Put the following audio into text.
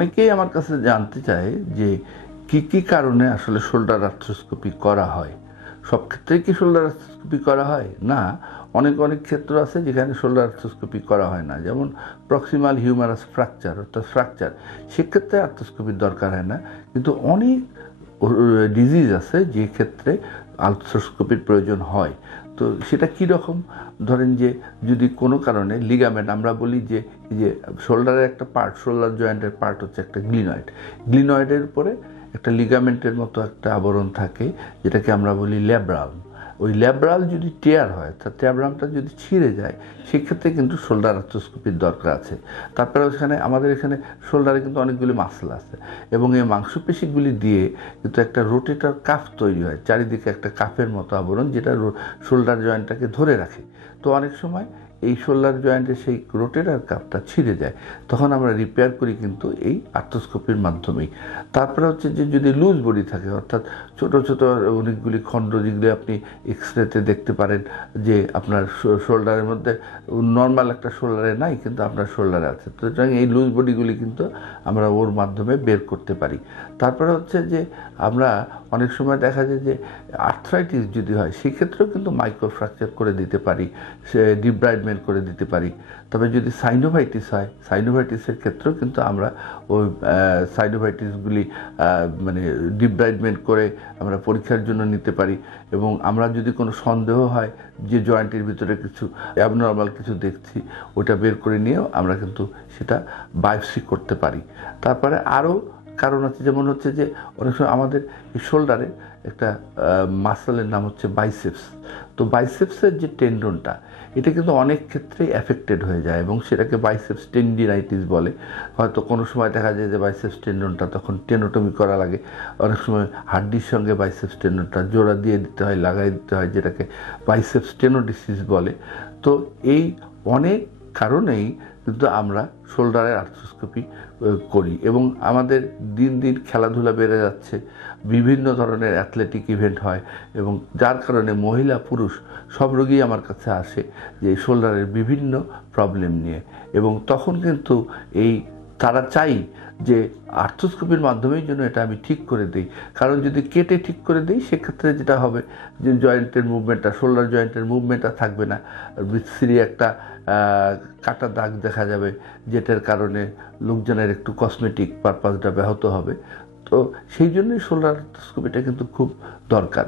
অনেকেই আমার কাছে জানতে চায় যে কি কারণে আসলে শোল্ডার আর্থ্রোস্কোপি করা হয়। সব ক্ষেত্রে কি শোল্ডার আর্থ্রোস্কোপি করা হয় না, অনেক ক্ষেত্র আছে যেখানে শোল্ডার আর্থ্রোস্কোপি করা হয় না, যেমন প্রক্সিমাল হিউমারাস ফ্র্যাকচার অর্থাৎ ফ্র্যাকচার, সেক্ষেত্রে আর্থ্রোস্কোপির দরকার হয় না। কিন্তু অনেক ডিজিজ আছে যে ক্ষেত্রে আর্থ্রোস্কোপির প্রয়োজন হয়। তো সেটা কী রকম? ধরেন যে যদি কোনো কারণে লিগামেন্ট, আমরা বলি যে এই যে শোল্ডারের একটা পার্ট, শোল্ডার জয়েন্টের পার্ট হচ্ছে একটা গ্লিনয়েডের উপরে একটা লিগামেন্টের মতো একটা আবরণ থাকে, যেটাকে আমরা বলি ল্যাব্রাল। ওই ল্যাব্রাল যদি টেয়ার হয়, অর্থাৎ ল্যাব্রামটা যদি ছিঁড়ে যায়, সেক্ষেত্রে কিন্তু শোল্ডার আর্থ্রোস্কোপির দরকার আছে। তারপরে আমাদের এখানে শোল্ডারে কিন্তু অনেকগুলি মাসল আছে, এবং এই মাংসপেশিগুলি দিয়ে কিন্তু একটা রোটেটর কাফ তৈরি হয়, চারিদিকে একটা কাফের মতো আবরণ, যেটা শোল্ডার জয়েন্টটাকে ধরে রাখে। তো অনেক সময় এই শোল্ডার জয়েন্টের সেই রোটেটর কাপটা ছিঁড়ে যায়, তখন আমরা রিপেয়ার করি কিন্তু এই আর্থ্রোস্কোপির মাধ্যমেই। তারপরে হচ্ছে যে যদি লুজ বডি থাকে, অর্থাৎ ছোট ছোট অনেকগুলি খণ্ড, যেগুলি আপনি এক্সরেতে দেখতে পারেন যে আপনার শোল্ডারের মধ্যে নর্মাল একটা শোল্ডারে নাই, কিন্তু আপনার শোল্ডারে আছে, তো এই লুজ বডিগুলি কিন্তু আমরা ওর মাধ্যমে বের করতে পারি। তারপরে হচ্ছে যে আমরা অনেক সময় দেখা যায় যে আর্থ্রাইটিস যদি হয়, সেক্ষেত্রেও কিন্তু মাইক্রো ফ্র্যাকচার করে দিতে পারি, সে ডিব্রাইডমেন্ট করে দিতে পারি। তবে যদি সাইনোভাইটিস হয়, সাইনোভাইটিসের ক্ষেত্রেও কিন্তু আমরা ওই সাইনোভাইটিসগুলি মানে ডিব্রাইডমেন্ট করে আমরা পরীক্ষার জন্য নিতে পারি। এবং আমরা যদি কোনো সন্দেহ হয় যে জয়েন্টের ভিতরে কিছু অ্যাবনর্মাল কিছু দেখছি, ওটা বের করে নিয়েও আমরা কিন্তু সেটা বায়োপসি করতে পারি। তারপরে আরও কারণ আছে, যেমন হচ্ছে যে অনেক সময় আমাদের এই শোল্ডারে একটা মাসেলের নাম হচ্ছে বাইসেপস। তো বাইসেপসের যে টেন্ডনটা, এটা কিন্তু অনেক ক্ষেত্রেই অ্যাফেক্টেড হয়ে যায়, এবং সেটাকে বাইসেপস টেন্ডিনাইটিস বলে। হয়তো কোনো সময় দেখা যায় যে বাইসেপস টেন্ডনটা তখন টেনোটমি করা লাগে, অনেক সময় হাড্ডির সঙ্গে বাইসেপস টেন্ডনটা জোড়া দিয়ে দিতে হয়, লাগাই দিতে হয়, যেটাকে বাইসেপস টেনোডিসিস বলে। তো এই অনেক কারণেই কিন্তু আমরা শোল্ডারের আর্থ্রোস্কোপি করি। এবং আমাদের দিন দিন খেলাধুলা বেড়ে যাচ্ছে, বিভিন্ন ধরনের অ্যাথলেটিক ইভেন্ট হয়, এবং যার কারণে মহিলা পুরুষ সব রোগী আমার কাছে আসে যে শোল্ডারের বিভিন্ন প্রবলেম নিয়ে। এবং তখন কিন্তু তারা চাই যে আর্থ্রোস্কোপির মাধ্যমেই যেন এটা আমি ঠিক করে দিই। কারণ যদি কেটে ঠিক করে দিই, সেক্ষেত্রে যেটা হবে যে জয়েন্টের মুভমেন্টটা, শোল্ডার জয়েন্টের মুভমেন্টটা থাকবে না, বিশ্রী একটা কাটা দাগ দেখা যাবে, যেটার কারণে লোকজনের একটু কসমেটিক পারপাসটা ব্যাহত হবে। তো সেই জন্যই শোল্ডার আর্থ্রোস্কোপিটা কিন্তু খুব দরকার।